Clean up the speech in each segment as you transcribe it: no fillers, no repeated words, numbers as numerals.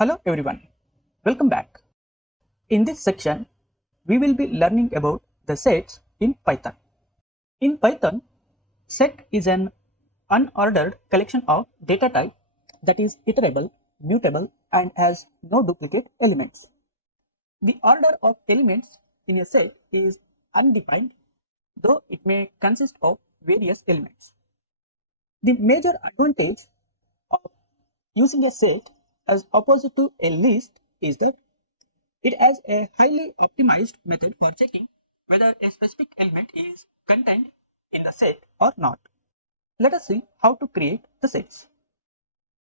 Hello everyone, welcome back. In this section, we will be learning about the sets in Python. In Python, set is an unordered collection of data type that is iterable, mutable, and has no duplicate elements. The order of elements in a set is undefined, though it may consist of various elements. The major advantage of using a set as opposite to a list is that it has a highly optimized method for checking whether a specific element is contained in the set or not. Let us see how to create the sets.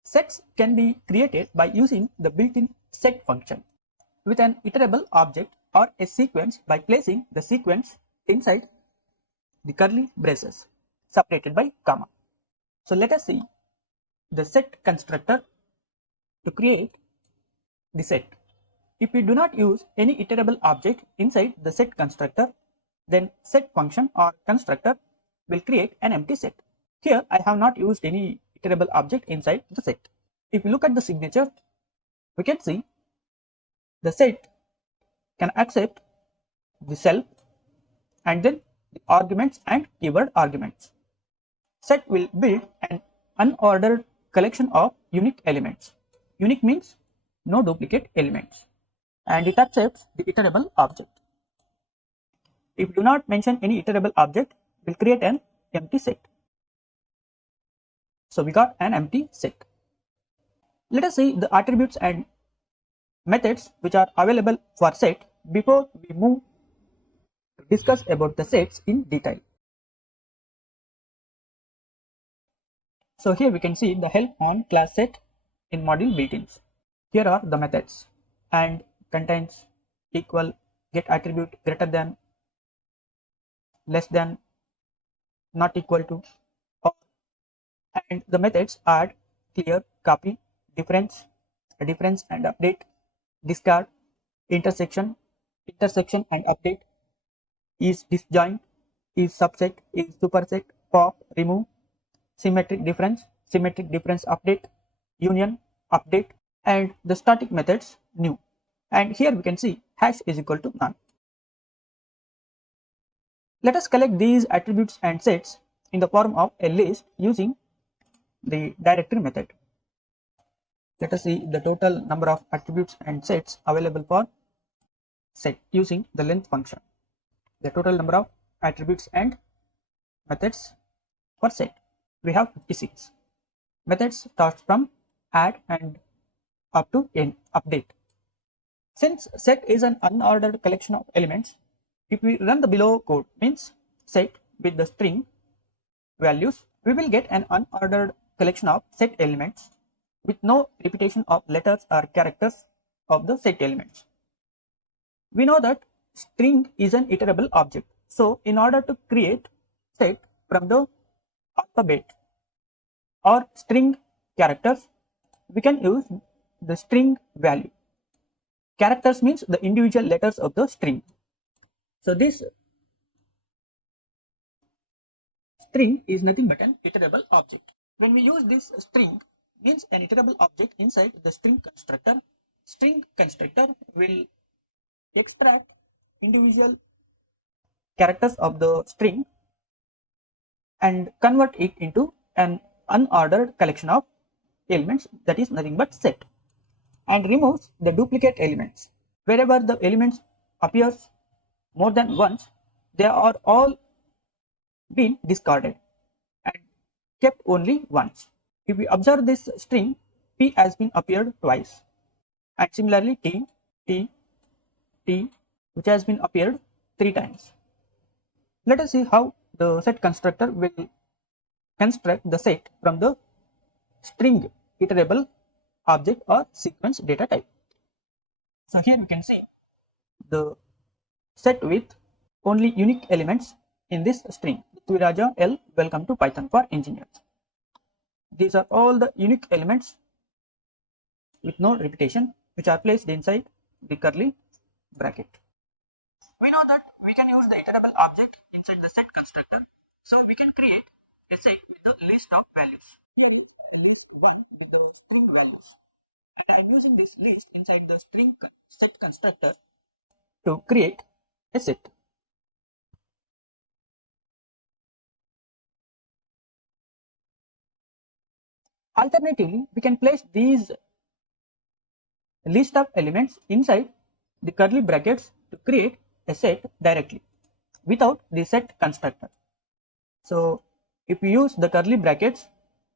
Sets can be created by using the built-in set function with an iterable object or a sequence by placing the sequence inside the curly braces separated by comma. So let us see the set constructor to create the set. If we do not use any iterable object inside the set constructor, then set function or constructor will create an empty set. Here I have not used any iterable object inside the set. If we look at the signature, we can see the set can accept the self and then the arguments and keyword arguments. Set will build an unordered collection of unique elements. Unique means no duplicate elements, and it accepts the iterable object. If we do not mention any iterable object, we'll create an empty set. So we got an empty set. Let us see the attributes and methods which are available for set before we move to discuss about the sets in detail. So here we can see the help on class set in module built-ins. Here are the methods: and, contains, equal, get attribute, greater than, less than, not equal to, or, and the methods add, clear, copy, difference and update, discard, intersection and update, is disjoint, is subset, is superset, pop, remove, symmetric difference update, union, update, and the static methods new. And here we can see hash is equal to none. Let us collect these attributes and sets in the form of a list using the directory method. Let us see the total number of attributes and sets available for set using the length function. The total number of attributes and methods for set, we have 56. Methods starts from add and up to end, update. Since set is an unordered collection of elements, if we run the below code, means set with the string values, we will get an unordered collection of set elements with no repetition of letters or characters of the set elements. We know that string is an iterable object. So in order to create set from the alphabet or string characters, we can use the string value. Characters means the individual letters of the string. So this string is nothing but an iterable object. When we use this string, means an iterable object inside the string constructor will extract individual characters of the string and convert it into an unordered collection of elements, that is nothing but set, and removes the duplicate elements. Wherever the elements appears more than once, they are all been discarded and kept only once. If we observe this string, P has been appeared twice, and similarly T, which has been appeared 3 times. Let us see how the set constructor will construct the set from the string iterable object or sequence data type. So here we can see the set with only unique elements in this string. Twiraja L, welcome to Python for Engineers. These are all the unique elements with no repetition, which are placed inside the curly bracket. We know that we can use the iterable object inside the set constructor, so we can create a set with the list of values. Here is a list 1 with the string values. and I'm using this list inside the string set constructor to create a set. Alternatively, we can place these list of elements inside the curly brackets to create a set directly without the set constructor. So if we use the curly brackets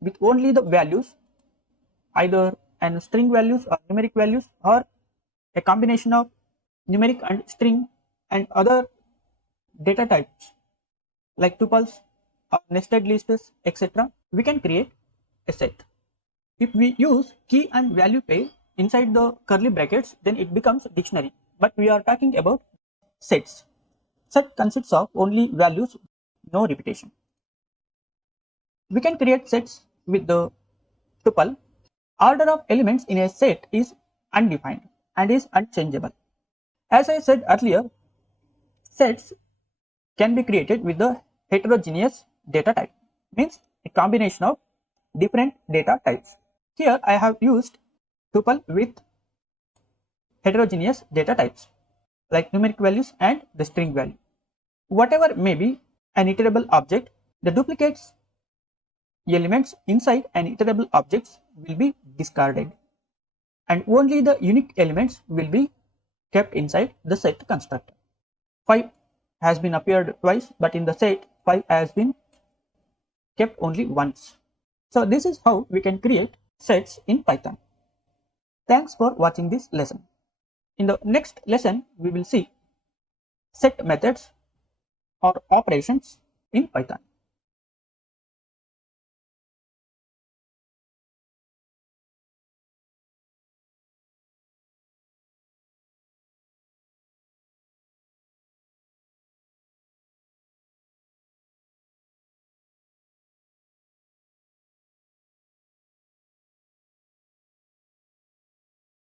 with only the values, either an string values or numeric values, or a combination of numeric and string and other data types like tuples or nested lists, etc., we can create a set. If we use key and value pair inside the curly brackets, then it becomes a dictionary. But we are talking about sets. Set consists of only values, no repetition. We can create sets with the tuple. Order of elements in a set is undefined and is unchangeable. As I said earlier, sets can be created with the heterogeneous data type, means a combination of different data types. Here I have used tuple with heterogeneous data types like numeric values and the string value. Whatever may be an iterable object, the duplicates elements inside an iterable objects will be discarded and only the unique elements will be kept inside the set constructor. 5 has been appeared twice, but in the set 5 has been kept only once. So this is how we can create sets in Python. Thanks for watching this lesson. In the next lesson, we will see set methods or operations in Python.